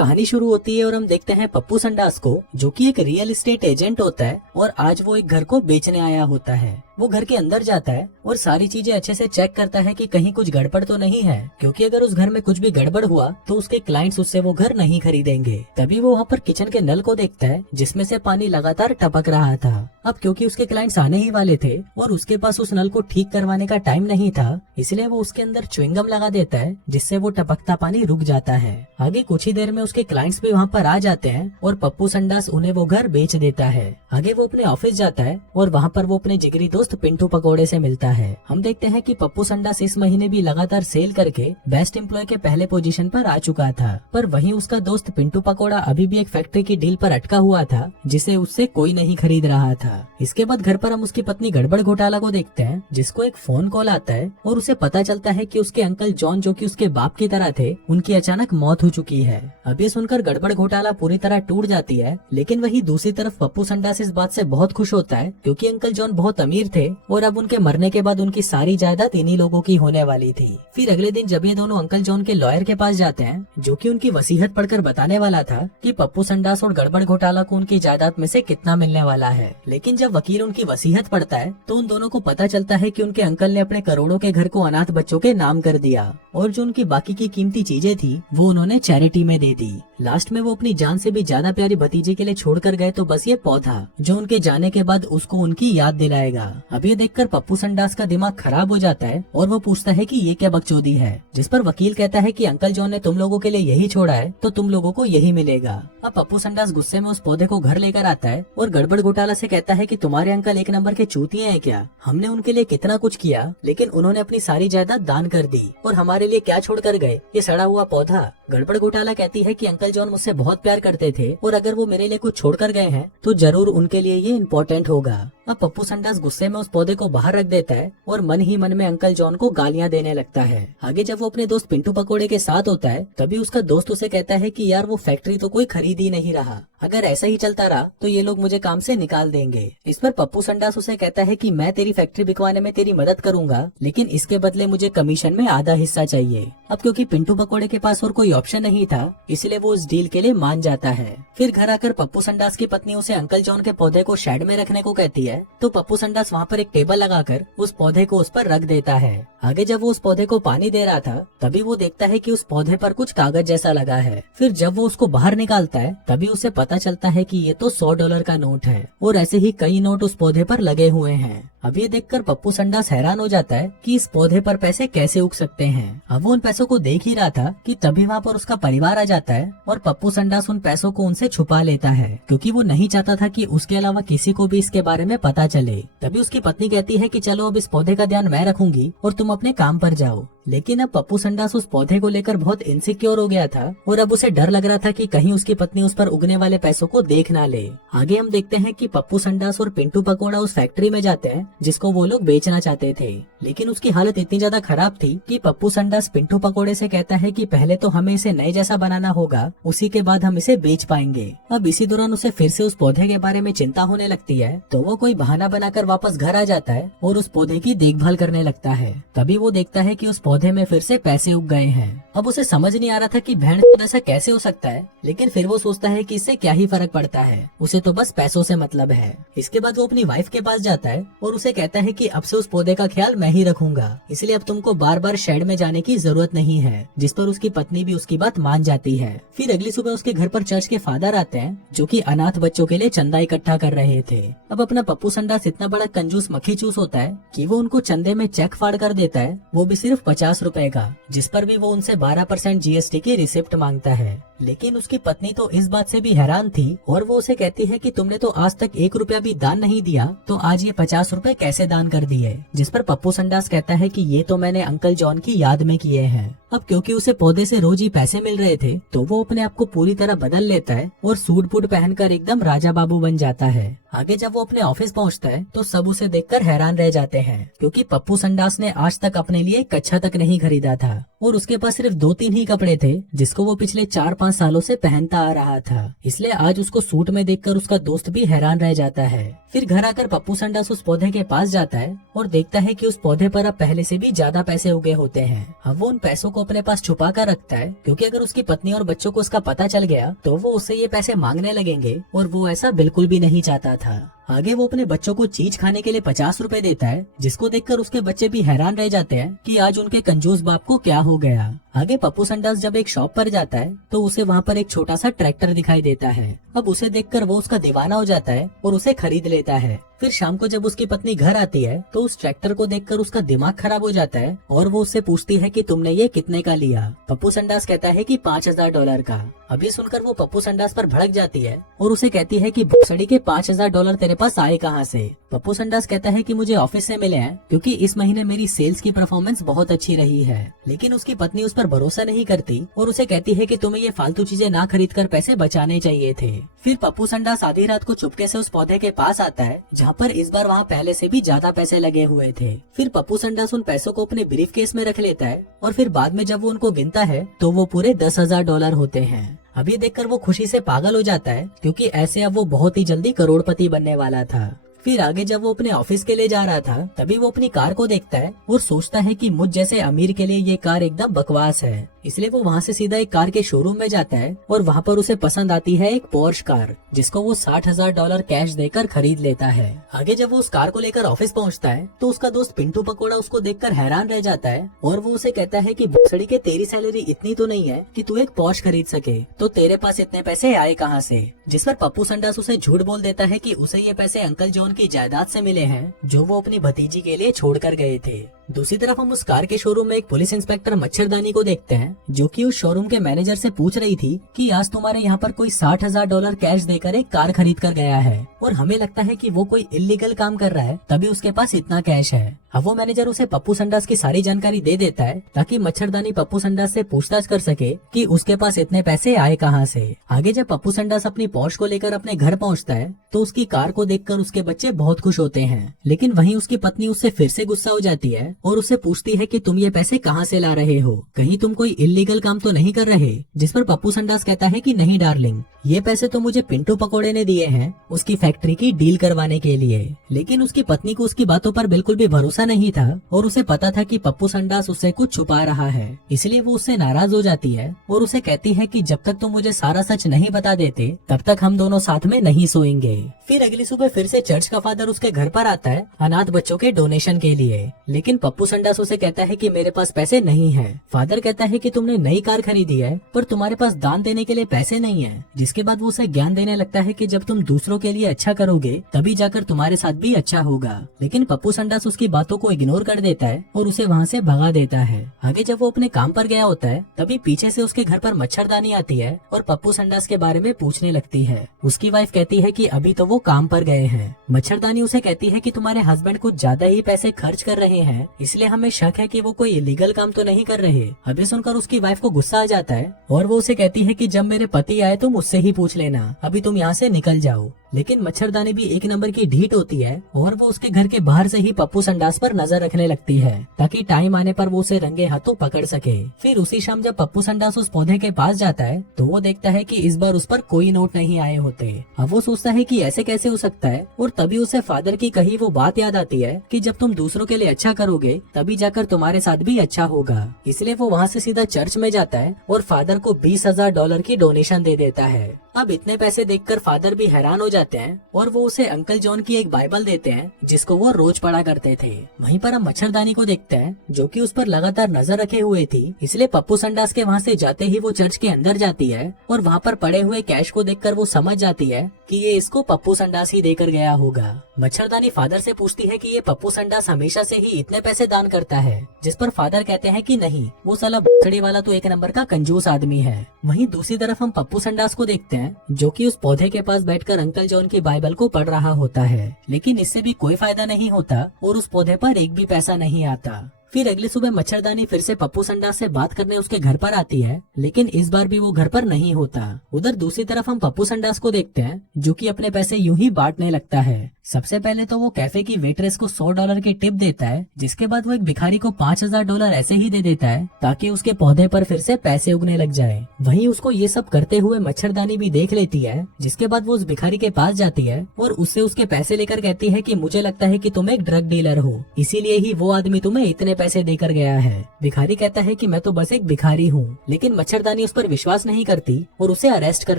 कहानी शुरू होती है और हम देखते हैं पप्पू संडास को, जो कि एक रियल एस्टेट एजेंट होता है और आज वो एक घर को बेचने आया होता है। वो घर के अंदर जाता है और सारी चीजें अच्छे से चेक करता है कि कहीं कुछ गड़बड़ तो नहीं है, क्योंकि अगर उस घर में कुछ भी गड़बड़ हुआ तो उसके क्लाइंट्स उससे वो घर नहीं खरीदेंगे। तभी वो वहाँ पर किचन के नल को देखता है जिसमें से पानी लगातार टपक रहा था। अब क्योंकि उसके क्लाइंट्स आने ही वाले थे और उसके पास उस नल को ठीक करवाने का टाइम नहीं था, इसलिए वो उसके अंदर च्युइंगम लगा देता है जिससे वो टपकता पानी रुक जाता है। आगे कुछ ही देर में उसके क्लाइंट्स भी वहाँ पर आ जाते हैं और पप्पू संडास उन्हें वो घर बेच देता है। आगे वो अपने ऑफिस जाता है और वहाँ पर वो अपने जिगरी दोस्त पिंटू पकोड़े से मिलता है। हम देखते हैं कि पप्पू संडास इस महीने भी लगातार सेल करके बेस्ट एम्प्लॉय के पहले पोजीशन पर आ चुका था, पर वहीं उसका दोस्त पिंटू पकोड़ा अभी भी एक फैक्ट्री की डील पर अटका हुआ था जिसे उससे कोई नहीं खरीद रहा था। इसके बाद घर पर हम उसकी पत्नी गड़बड़ घोटाला को देखते हैं, जिसको एक फोन कॉल आता है और उसे पता चलता है कि उसके अंकल जॉन, जो कि उसके बाप की तरह थे, उनकी अचानक मौत हो चुकी है। अब ये सुनकर गड़बड़ घोटाला पूरी तरह टूट जाती है, लेकिन वहीं दूसरी तरफ पप्पू संडास इस बात से बहुत खुश होता है क्योंकि अंकल जॉन बहुत अमीर थे और अब उनके मरने के बाद उनकी सारी जायदाद इन्हीं लोगों की होने वाली थी। फिर अगले दिन जब ये दोनों अंकल जॉन के लॉयर के पास जाते हैं, जो कि उनकी वसीयत पढ़कर बताने वाला था कि पप्पू संडास और गड़बड़ घोटाला को उनकी जायदाद में से कितना मिलने वाला है, लेकिन जब वकील उनकी वसीयत पढ़ता है तो उन दोनों को पता चलता है कि उनके अंकल ने अपने करोड़ों के घर को अनाथ बच्चों के नाम कर दिया और जो उनकी बाकी की कीमती चीजें थी वो उन्होंने चैरिटी में दे दी। लास्ट में वो अपनी जान से भी ज्यादा प्यारी भतीजे के लिए छोड़कर गए तो बस ये पौधा, जो उनके जाने के बाद उसको उनकी याद दिलाएगा। अब ये देखकर पप्पू संडास का दिमाग खराब हो जाता है और वो पूछता है कि ये क्या बकचोदी है, जिस पर वकील कहता है कि अंकल जॉन ने तुम लोगों के लिए यही छोड़ा है तो तुम लोगों को यही मिलेगा। अब पप्पू संडास गुस्से में उस पौधे को घर लेकर आता है और गड़बड़ घोटाला से कहता है कि तुम्हारे अंकल एक नंबर के चूतिए हैं क्या, हमने उनके लिए कितना कुछ किया लेकिन उन्होंने अपनी सारी जायदाद दान कर दी और हमारे लिए क्या छोड़ कर गए, ये सड़ा हुआ पौधा। गड़बड़ घोटाला कहती है कि अंकल जॉन मुझसे बहुत प्यार करते थे और अगर वो मेरे लिए कुछ छोड़ कर गए हैं तो जरूर उनके लिए ये इम्पोर्टेंट होगा। अब पप्पू संडास गुस्से में उस पौधे को बाहर रख देता है और मन ही मन में अंकल जॉन को गालियां देने लगता है। आगे जब वो अपने दोस्त पिंटू पकोड़े के साथ होता है तभी उसका दोस्त उसे कहता है कि यार वो फैक्ट्री तो कोई खरीद ही नहीं रहा, अगर ऐसा ही चलता रहा तो ये लोग मुझे काम से निकाल देंगे। इस पर पप्पू संडास उसे कहता है कि मैं तेरी फैक्ट्री बिकवाने में तेरी मदद करूंगा, लेकिन इसके बदले मुझे कमीशन में आधा हिस्सा चाहिए। अब क्योंकि पिंटू पकोड़े के पास और कोई ऑप्शन नहीं था, इसलिए वो उस डील के लिए मान जाता है। फिर घर आकर पप्पू संडास की पत्नी उसे अंकल जॉन के पौधे को शेड में रखने को कहती है, तो पप्पू संडास वहाँ पर एक टेबल लगाकर उस पौधे को उस पर रख देता है। आगे जब वो उस पौधे को पानी दे रहा था तभी वो देखता है कि उस पौधे पर कुछ कागज जैसा लगा है। फिर जब वो उसको बाहर निकालता है तभी उसे पता चलता है कि ये तो $100 का नोट है और ऐसे ही कई नोट उस पौधे पर लगे हुए हैं। अब ये देखकर पप्पू संडास हैरान हो जाता है कि इस पौधे पर पैसे कैसे उग सकते हैं। अब वो उन पैसों को देख ही रहा था कि तभी वहाँ पर उसका परिवार आ जाता है और पप्पू संडास उन पैसों को उनसे छुपा लेता है क्योंकि वो नहीं चाहता था कि उसके अलावा किसी को भी इसके बारे में पता चले। तभी उसकी पत्नी कहती है कि चलो अब इस पौधे का ध्यान मैं रखूंगी और तुम अपने काम पर जाओ। लेकिन अब पप्पू संडास उस पौधे को लेकर बहुत इनसिक्योर हो गया था और अब उसे डर लग रहा था कि कहीं उसकी पत्नी उस पर उगने वाले पैसों को देख ना ले। आगे हम देखते हैं कि पप्पू संडास और पिंटू पकोड़ा उस फैक्ट्री में जाते हैं जिसको वो लोग बेचना चाहते थे, लेकिन उसकी हालत इतनी ज्यादा खराब थी कि पप्पू संडास पिंटू पकोड़े से कहता है कि पहले तो हमें इसे नए जैसा बनाना होगा, उसी के बाद हम इसे बेच पाएंगे। अब इसी दौरान उसे फिर से उस पौधे के बारे में चिंता होने लगती है, तो वो कोई बहाना बनाकर वापस घर आ जाता है और उस पौधे की देखभाल करने लगता है। तभी वो देखता है कि उस पौधे में फिर से पैसे उग गए हैं। अब उसे समझ नहीं आ रहा था कि भेड़ ऐसा कैसे हो सकता है, लेकिन फिर वो सोचता है कि इससे क्या ही फर्क पड़ता है, उसे तो बस पैसों से मतलब है। इसके बाद वो अपनी वाइफ के पास जाता है और उसे कहता है कि अब से उस पौधे का ख्याल मैं ही रखूंगा, इसलिए अब तुमको बार बार शेड में जाने की जरूरत नहीं है, जिस पर उसकी पत्नी भी उसकी बात मान जाती है। फिर अगली सुबह उसके घर पर चर्च के फादर आते हैं जो कि अनाथ बच्चों के लिए चंदा इकट्ठा कर रहे थे। अब अपना पप्पू संडास इतना बड़ा कंजूस मक्खी चूस होता है कि वो उनको चंदे में चेक फाड़ कर देता है, वो भी सिर्फ 50 रुपए का, जिस पर भी वो उनसे 12% GST की रिसिप्ट मांगता है। लेकिन उसकी पत्नी तो इस बात से भी हैरान थी और वो उसे कहती है कि तुमने तो आज तक 1 रुपया भी दान नहीं दिया, तो आज ये 50 रुपए कैसे दान कर दिए। जिस पर पप्पू संडास कहता है कि ये तो मैंने अंकल जॉन की याद में किए हैं। अब क्योंकि उसे पौधे से रोज ही पैसे मिल रहे थे तो वो अपने आप को पूरी तरह बदल लेता है और सूट बूट पहनकर एकदम राजा बाबू बन जाता है। आगे जब वो अपने ऑफिस पहुंचता है तो सब उसे देखकर हैरान रह जाते हैं क्योंकि पप्पू संडास ने आज तक अपने लिए कच्छा तक नहीं खरीदा था और उसके पास सिर्फ 2-3 ही कपड़े थे जिसको वो पिछले 4-5 सालों से पहनता आ रहा था। इसलिए आज उसको सूट में देखकर उसका दोस्त भी हैरान रह जाता है। फिर घर आकर पप्पू संडास उस पौधे के पास जाता है और देखता है कि उस पौधे पर अब पहले से भी ज्यादा पैसे उगे होते हैं। अब वो उन पैसों को को अपने पास छुपा कर रखता है, क्योंकि अगर उसकी पत्नी और बच्चों को उसका पता चल गया तो वो उससे ये पैसे मांगने लगेंगे, और वो ऐसा बिल्कुल भी नहीं चाहता था। आगे वो अपने बच्चों को चीज खाने के लिए 50 रुपए देता है, जिसको देखकर उसके बच्चे भी हैरान रह जाते हैं कि आज उनके कंजूस बाप को क्या हो गया। आगे पप्पू संडास जब एक शॉप पर जाता है तो उसे वहाँ पर एक छोटा सा ट्रैक्टर दिखाई देता है। अब उसे देखकर वो उसका दीवाना हो जाता है और उसे खरीद लेता है। फिर शाम को जब उसकी पत्नी घर आती है तो उस ट्रैक्टर को देखकर उसका दिमाग खराब हो जाता है और वो उससे पूछती है कि तुमने ये कितने का लिया। पप्पू संडास कहता है कि $5000 का। अभी सुनकर वो पप्पू संडास पर भड़क जाती है और उसे कहती है कि भोसड़ी के $5000 तेरे पास आए कहाँ से। पप्पू संडास कहता है कि मुझे ऑफिस से मिले हैं, क्योंकि इस महीने मेरी सेल्स की परफॉर्मेंस बहुत अच्छी रही है। लेकिन उसकी पत्नी उस पर भरोसा नहीं करती और उसे कहती है कि तुम्हें ये फालतू चीजें ना खरीद कर पैसे बचाने चाहिए थे। फिर पप्पू संडास आधी रात को चुपके से उस पौधे के पास आता है, जहाँ पर इस बार वहाँ पहले से भी ज्यादा पैसे लगे हुए थे। फिर पप्पू संडास उन पैसों को अपने ब्रीफ केस में रख लेता है और फिर बाद में जब वो उनको गिनता है तो वो पूरे $10,000 होते हैं। अब ये देखकर वो खुशी से पागल हो जाता है, क्योंकि ऐसे अब वो बहुत ही जल्दी करोड़पति बनने वाला था। फिर आगे जब वो अपने ऑफिस के लिए जा रहा था तभी वो अपनी कार को देखता है और सोचता है कि मुझ जैसे अमीर के लिए ये कार एकदम बकवास है। इसलिए वो वहाँ से सीधा एक कार के शोरूम में जाता है और वहाँ पर उसे पसंद आती है एक पोर्श कार, जिसको वो $60,000 कैश देकर खरीद लेता है। आगे जब वो उस कार को लेकर ऑफिस पहुँचता है तो उसका दोस्त पिंटू पकोड़ा उसको देखकर हैरान रह जाता है और वो उसे कहता है कि भोसड़ी के तेरी सैलरी इतनी तो नहीं है कि तू एक पोर्श खरीद सके, तो तेरे पास इतने पैसे आए कहाँ से। जिस पर पप्पू संडास उसे झूठ बोल देता है कि उसे ये पैसे अंकल जॉन की जायदाद से मिले हैं, जो वो अपनी भतीजी के लिए छोड़ कर गए थे। दूसरी तरफ हम उस कार के शोरूम में एक पुलिस इंस्पेक्टर मच्छरदानी को देखते हैं, जो कि उस शोरूम के मैनेजर से पूछ रही थी कि आज तुम्हारे यहाँ पर कोई $60,000 कैश देकर एक कार खरीद कर गया है और हमें लगता है कि वो कोई इल्लीगल काम कर रहा है, तभी उसके पास इतना कैश है। अब वो मैनेजर उसे पप्पू संडास की सारी जानकारी दे देता है ताकि मच्छरदानी पप्पू संडास से पूछताछ कर सके कि उसके पास इतने पैसे आए कहाँ से। आगे जब पप्पू संडास अपनी पोर्श को लेकर अपने घर पहुँचता है तो उसकी कार को देखकर उसके बच्चे बहुत खुश होते हैं, लेकिन वहीं उसकी पत्नी उससे फिर से गुस्सा हो जाती है और उससे पूछती है कि तुम ये पैसे कहाँ से ला रहे हो, कहीं तुम कोई इल्लीगल काम तो नहीं कर रहे। जिस पर पप्पू संडास कहता है कि नहीं डार्लिंग, ये पैसे तो मुझे पिंटू पकोड़े ने दिए हैं उसकी फैक्ट्री की डील करवाने के लिए। लेकिन उसकी पत्नी को उसकी बातों पर बिल्कुल भी भरोसा नहीं था और उसे पता था कि पप्पू संडास उससे कुछ छुपा रहा है, इसलिए वो उससे नाराज हो जाती है और उसे कहती है कि जब तक तुम मुझे सारा सच नहीं बता देते तब तक हम दोनों साथ में नहीं सोएंगे। फिर अगली सुबह फिर से चर्च का फादर उसके घर पर आता है अनाथ बच्चों के डोनेशन के लिए, लेकिन पप्पू संडास उसे कहता है कि मेरे पास पैसे नहीं है। फादर कहता है कि तुमने नई कार खरीदी है पर तुम्हारे पास दान देने के लिए पैसे नहीं है। जिसके बाद वो उसे ज्ञान देने लगता है कि जब तुम दूसरों के लिए अच्छा करोगे तभी जाकर तुम्हारे साथ भी अच्छा होगा। लेकिन पप्पू संडास उसकी बातों को इग्नोर कर देता है और उसे वहाँ से भगा देता है। आगे जब वो अपने काम पर गया होता है तभी पीछे से उसके घर पर मच्छरदानी आती है और पप्पू संडास के बारे में पूछने लगती है। उसकी वाइफ कहती है कि अभी तो वो काम पर गए हैं। मच्छरदानी उसे कहती है कि तुम्हारे हस्बैंड कुछ ज्यादा ही पैसे खर्च कर रहे हैं, इसलिए हमें शक है कि वो कोई इलीगल काम तो नहीं कर रहे। अभी सुनकर उसकी वाइफ को गुस्सा आ जाता है और वो उसे कहती है कि जब मेरे पति आए तुम उससे ही पूछ लेना, अभी तुम यहाँ से निकल जाओ। लेकिन मच्छरदानी भी एक नंबर की ढीठ होती है और वो उसके घर के बाहर से ही पप्पू संडास पर नजर रखने लगती है ताकि टाइम आने पर वो उसे रंगे हाथों पकड़ सके। फिर उसी शाम जब पप्पू संडास उस पौधे के पास जाता है तो वो देखता है कि इस बार उस पर कोई नोट नहीं आए होते। अब वो सोचता है कि ऐसे कैसे हो सकता है और तभी उसे फादर की कही वो बात याद आती है कि जब तुम दूसरों के लिए अच्छा करोगे तभी जाकर तुम्हारे साथ भी अच्छा होगा। इसलिए वो वहाँ से सीधा चर्च में जाता है और फादर को $20,000 की डोनेशन दे देता है। अब इतने पैसे देखकर फादर भी हैरान हो जाते हैं और वो उसे अंकल जॉन की एक बाइबल देते हैं जिसको वो रोज पढ़ा करते थे। वहीं पर हम मच्छरदानी को देखते हैं जो कि उस पर लगातार नजर रखे हुए थी, इसलिए पप्पू संडास के वहाँ से जाते ही वो चर्च के अंदर जाती है और वहाँ पर पड़े हुए कैश को देखकर वो समझ जाती है कि ये इसको पप्पू संडास ही देकर गया होगा। मच्छरदानी फादर से पूछती है कि ये पप्पू संडास हमेशा से ही इतने पैसे दान करता है, जिस पर फादर कहते हैं कि नहीं, वो साला भोसड़ी वाला तो एक नंबर का कंजूस आदमी है। वहीं दूसरी तरफ हम पप्पू संडास को देखते हैं जो कि उस पौधे के पास बैठकर अंकल जॉन की बाइबल को पढ़ रहा होता है, लेकिन इससे भी कोई फायदा नहीं होता और उस पौधे पर एक भी पैसा नहीं आता। फिर अगली सुबह मच्छरदानी फिर से पप्पू संडास से बात करने उसके घर पर आती है, लेकिन इस बार भी वो घर पर नहीं होता। उधर दूसरी तरफ हम पप्पू संडास को देखते हैं जो कि अपने पैसे यूं ही बांटने लगता है। सबसे पहले तो वो कैफे की वेट्रेस को $100 की टिप देता है, जिसके बाद वो एक भिखारी को $5,000 ऐसे ही दे देता है ताकि उसके पौधे पर फिर से पैसे उगने लग जाए। वहीं उसको ये सब करते हुए मच्छरदानी भी देख लेती है, जिसके बाद वो उस भिखारी के पास जाती है और उससे उसके पैसे लेकर कहती है कि मुझे लगता है कि तुम एक ड्रग डीलर हो, इसीलिए ही वो आदमी तुम्हें इतने पैसे देकर गया है। भिखारी कहता है कि मैं तो बस एक भिखारी हूँ, लेकिन मच्छरदानी उस पर विश्वास नहीं करती और उसे अरेस्ट कर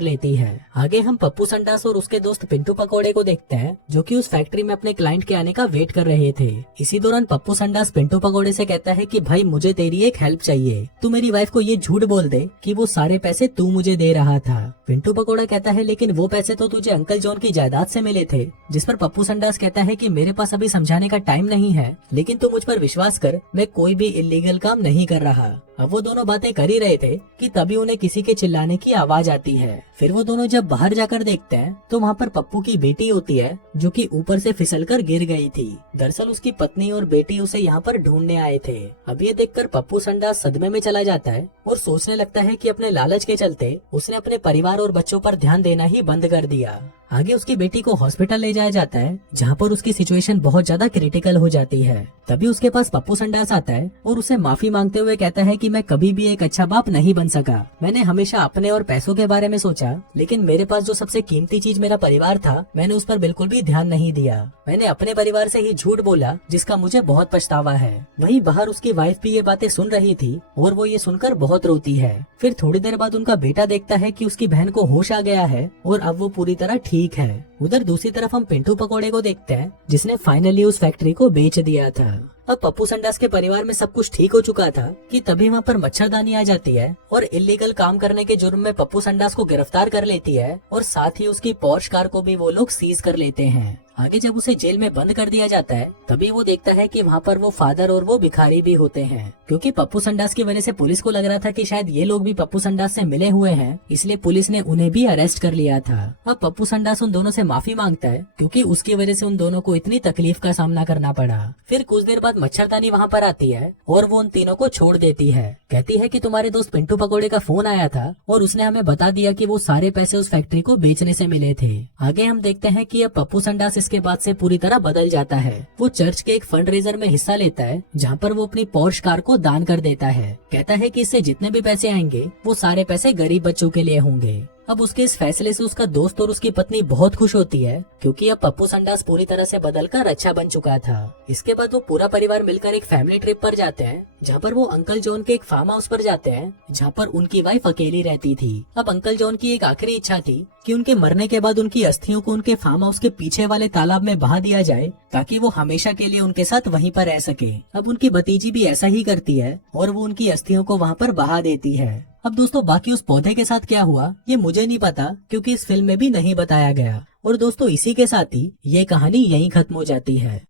लेती है। आगे हम पप्पू संडास और उसके दोस्त पिंटू पकौड़े को देखते हैं, जो कि उस फैक्ट्री में अपने क्लाइंट के आने का वेट कर रहे थे। इसी दौरान पप्पू संडास पिंटू पकौड़े से कहता है कि भाई मुझे तेरी एक हेल्प चाहिए, तू मेरी वाइफ को ये झूठ बोल दे कि वो सारे पैसे तू मुझे दे रहा था। पिंटू पकौड़ा कहता है लेकिन वो पैसे तो तुझे अंकल जॉन की जायदाद से मिले थे। जिस पर पप्पू संडास कहता है कि मेरे पास अभी समझाने का टाइम नहीं है, लेकिन तू मुझ पर विश्वास कर, मैं कोई भी इलीगल काम नहीं कर रहा। अब वो दोनों बातें कर ही रहे थे कि तभी उन्हें किसी के चिल्लाने की आवाज आती है। फिर वो दोनों जब बाहर जाकर देखते हैं तो वहाँ पर पप्पू की बेटी होती है, जो कि ऊपर से फिसलकर गिर गई थी। दरअसल उसकी पत्नी और बेटी उसे यहाँ पर ढूंढने आए थे। अब ये देखकर पप्पू संडास सदमे में चला जाता है और सोचने लगता है कि अपने लालच के चलते उसने अपने परिवार और बच्चों पर ध्यान देना ही बंद कर दिया। आगे उसकी बेटी को हॉस्पिटल ले जाया जाता है, जहाँ पर उसकी सिचुएशन बहुत ज्यादा क्रिटिकल हो जाती है। तभी उसके पास पप्पू संडास आता है और उसे माफी मांगते हुए कहता है कि मैं कभी भी एक अच्छा बाप नहीं बन सका। मैंने हमेशा अपने और पैसों के बारे में सोचा, लेकिन मेरे पास जो सबसे कीमती चीज मेरा परिवार था, मैंने उस पर बिल्कुल भी ध्यान नहीं दिया। मैंने अपने परिवार से ही झूठ बोला, जिसका मुझे बहुत पछतावा है। वहीं बाहर उसकी वाइफ भी ये बातें सुन रही थी और वो ये सुनकर बहुत रोती है। फिर थोड़ी देर बाद उनका बेटा देखता है कि उसकी बहन को होश आ गया है और अब वो पूरी तरह ठीक है। उधर दूसरी तरफ हम पिंटू पकौड़े को देखते हैं, जिसने फाइनली उस फैक्ट्री को बेच दिया था। अब पप्पू संडास के परिवार में सब कुछ ठीक हो चुका था कि तभी वहाँ पर मच्छरदानी आ जाती है और इलीगल काम करने के जुर्म में पप्पू संडास को गिरफ्तार कर लेती है और साथ ही उसकी पोर्श कार को भी वो लोग सीज कर लेते हैं। आगे जब उसे जेल में बंद कर दिया जाता है, तभी वो देखता है कि वहाँ पर वो फादर और वो भिखारी भी होते हैं। क्योंकि पप्पू संडास की वजह से पुलिस को लग रहा था कि शायद ये लोग भी पप्पू संडास से मिले हुए हैं, इसलिए पुलिस ने उन्हें भी अरेस्ट कर लिया था। अब पप्पू संडास उन दोनों से माफी मांगता है, क्योंकि उसकी वजह से उन दोनों को इतनी तकलीफ का सामना करना पड़ा। फिर कुछ देर बाद मच्छरदानी वहाँ पर आती है और वो उन तीनों को छोड़ देती है। कहती है कि तुम्हारे दोस्त पिंटू पकौड़े का फोन आया था और उसने हमें बता दिया कि वो सारे पैसे उस फैक्ट्री को बेचने से मिले थे। आगे हम देखते हैं कि अब पप्पू संडास इसके बाद से पूरी तरह बदल जाता है। वो चर्च के एक फंड रेजर में हिस्सा लेता है, जहाँ पर वो अपनी पोर्श कार को दान कर देता है। कहता है कि इससे जितने भी पैसे आएंगे वो सारे पैसे गरीब बच्चों के लिए होंगे। अब उसके इस फैसले से उसका दोस्त और उसकी पत्नी बहुत खुश होती है, क्योंकि अब पप्पू संडास पूरी तरह से बदलकर अच्छा बन चुका था। इसके बाद वो पूरा परिवार मिलकर एक फैमिली ट्रिप पर जाते हैं, जहाँ पर वो अंकल जॉन के एक फार्म हाउस पर जाते हैं, जहाँ पर उनकी वाइफ अकेली रहती थी। अब अंकल जॉन की एक आखिरी इच्छा थी कि उनके मरने के बाद उनकी अस्थियों को उनके फार्म हाउस के पीछे वाले तालाब में बहा दिया जाए, ताकि वो हमेशा के लिए उनके साथ वहीं पर रह सके। अब उनकी भतीजी भी ऐसा ही करती है और वो उनकी अस्थियों को वहाँ पर बहा देती है। अब दोस्तों बाकी उस पौधे के साथ क्या हुआ ये मुझे नहीं पता, क्योंकि इस फिल्म में भी नहीं बताया गया। और दोस्तों इसी के साथ ही ये कहानी यहीं खत्म हो जाती है।